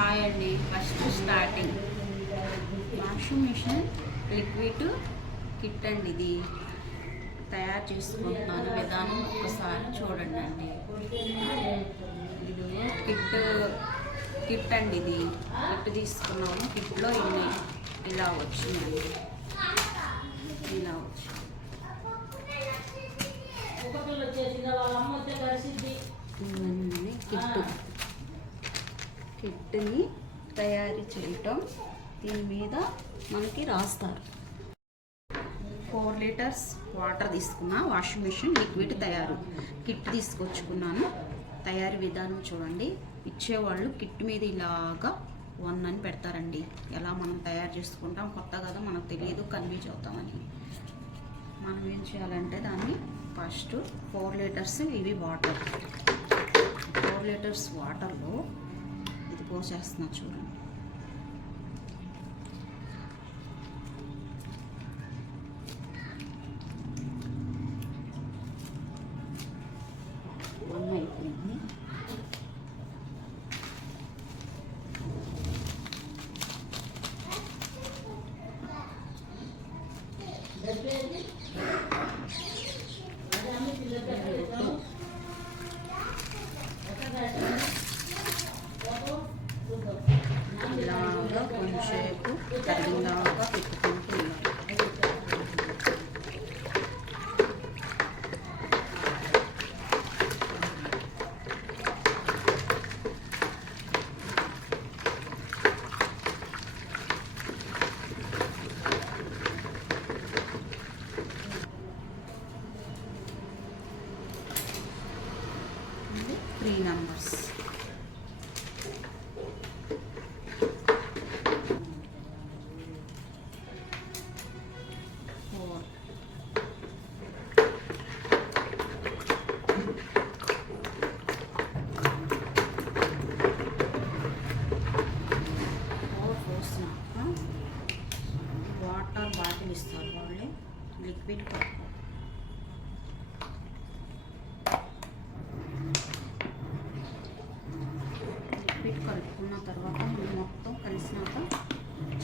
Hi అండి. First starting washing machine liquid kit అండి. ఇది తయారు చేసుకుంటున్నాను విధానం ఒక్కసారి చూడండి అండి. ఇది కిట్ అండి. ఇది కిట్ తీసుకున్నాము. కిట్లో ఇన్ని ఇలా వచ్చిందండి. ఇలా వచ్చింది. కిట్ని తయారు చేయటం దీని మీద మనకి రాస్తారు. 4 లీటర్స్ వాటర్ తీసుకున్నా. వాషింగ్ మిషన్ లిక్విడ్ తయారు కిట్ తీసుకొచ్చుకున్నాను. తయారీ విధానం చూడండి. ఇచ్చేవాళ్ళు కిట్ మీద ఇలాగా 1 అని పెడతారండి. ఎలా మనం తయారు చేసుకుంటాం, కొత్త కదా మనకు తెలియదు, కన్ఫ్యూజ్ అవుతామని. మనం ఏం చేయాలంటే దాన్ని ఫస్ట్ 4 లీటర్స్ ఇవి వాటర్, 4 లీటర్స్ వాటర్లో ఇది పోసేస్తున్నా చూడండి. అయిపోయింది. ఇలాగా కొంచెంసేపు తగిలిందాకా తిప్పుకుంటూ ఉండాలి. 3 numbers. వాటర్ బాటిల్ ఇస్తారు వాళ్ళే, లిక్విడ్ కలుపుకున్న తర్వాత మొత్తం కలిసినాక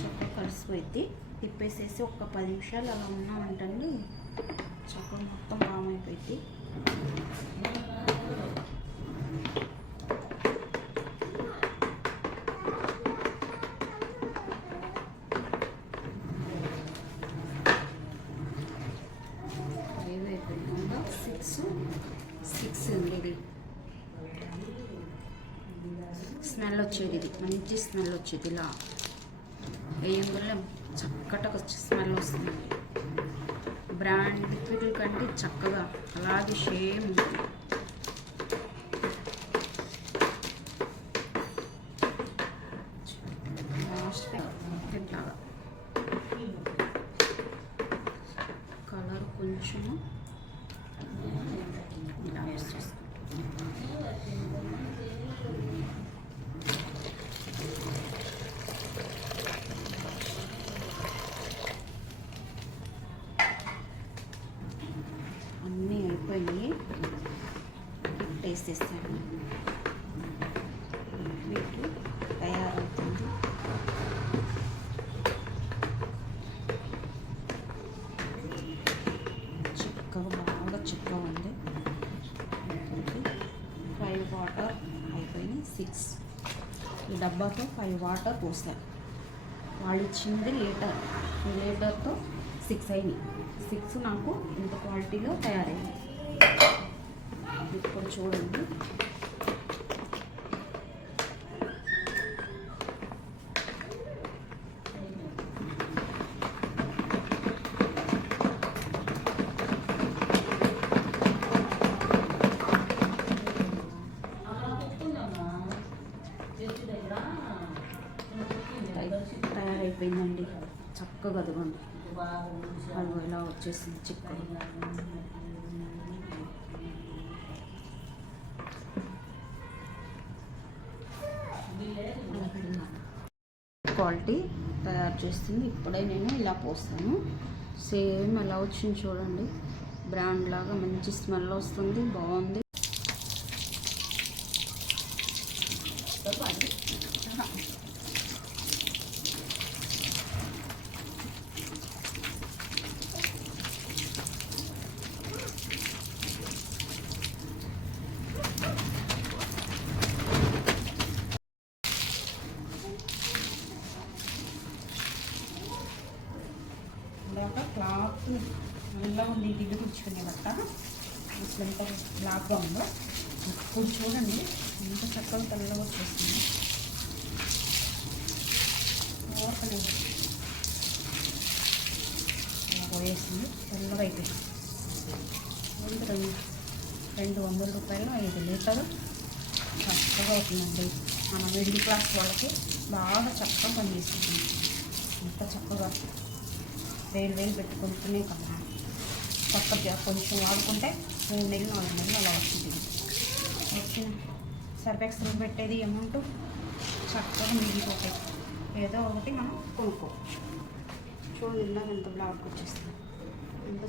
చక్కగా కలిసిపోయింది. తిప్పేసేసి ఒక 10 నిమిషాలు అలా ఉన్నామంటండి, చక్కగా మొత్తం బామైపోయింది. అయిపోయిందా 6 ఉంది. ఇది స్మెల్ వచ్చేది, ఇది మంచి స్మెల్ వచ్చేది. ఇలా వేయంగానే చక్కటగా వచ్చే స్మెల్ వస్తుంది. బ్రాండ్ లిక్విడ్ కంటే చక్కగా అలాగే సేమ్ ఉంటుంది. లాస్ట్ ఇట్లాగా కలర్ కొంచెము ఇలా యూస్ చేసుకుంటాం. అన్నీ అయిపోయి వేసేస్తాను. వీటి తయారవుతుంది. చిక్కగా బాగా చిక్కగా ఉంది. 5 వాటర్ అయిపోయినాయి. 6 ఈ డబ్బాతో 5 వాటర్ పోసారు. వాళ్ళు ఇచ్చింది లీటర్, ఈ లీటర్తో 6 అయినాయి. 6 నాకు ఇంత క్వాలిటీలో తయారైంది. ఇప్పుడు చూడండి. తయారైపోయిందండి. చక్కగా అదిగోండి, అదిగో ఇలా వచ్చేసింది చిక్కగా. క్వాలిటీ తయారు చేస్తుంది. ఇప్పుడే నేను ఇలా పోస్తాను. సేమ్ ఎలా వచ్చింది చూడండి. బ్రాండ్ లాగా మంచి స్మెల్ వస్తుంది, బాగుంది. ఇలాగ క్లాత్ నల్ల ఉంది, దిల్లు కూర్చుకునే బట్ట అసలు ఎంత బ్లాక్గా ఉందో. ఇప్పుడు చూడండి ఎంత చక్కగా తెల్లగా వచ్చేస్తుంది. ఓర్కనే పోయేసింది, తెల్లగా అయిపోయింది. 200 రూపాయలు 5 లీటర్లు చక్కగా అవుతుందండి. మన మిడిల్ క్లాస్ వాళ్ళకి బాగా చక్కగా పనిచేస్తుంది. ఎంత చక్కగా వేలు పెట్టుకుంటూనే కదా. చక్కగా కొంచెం వాడుకుంటే 3 నెలలు 4 నెలలు అలా వచ్చింది. వచ్చిన సర్ఫెక్సల్ పెట్టేది అమౌంట్ చక్కగా మిగిలిపోతాయి. ఏదో ఒకటి మనం కొనుక్కోవచ్చు. చూడండి ఇందాక ఎంత బ్లాక్ వచ్చేస్తుంది. ఎంత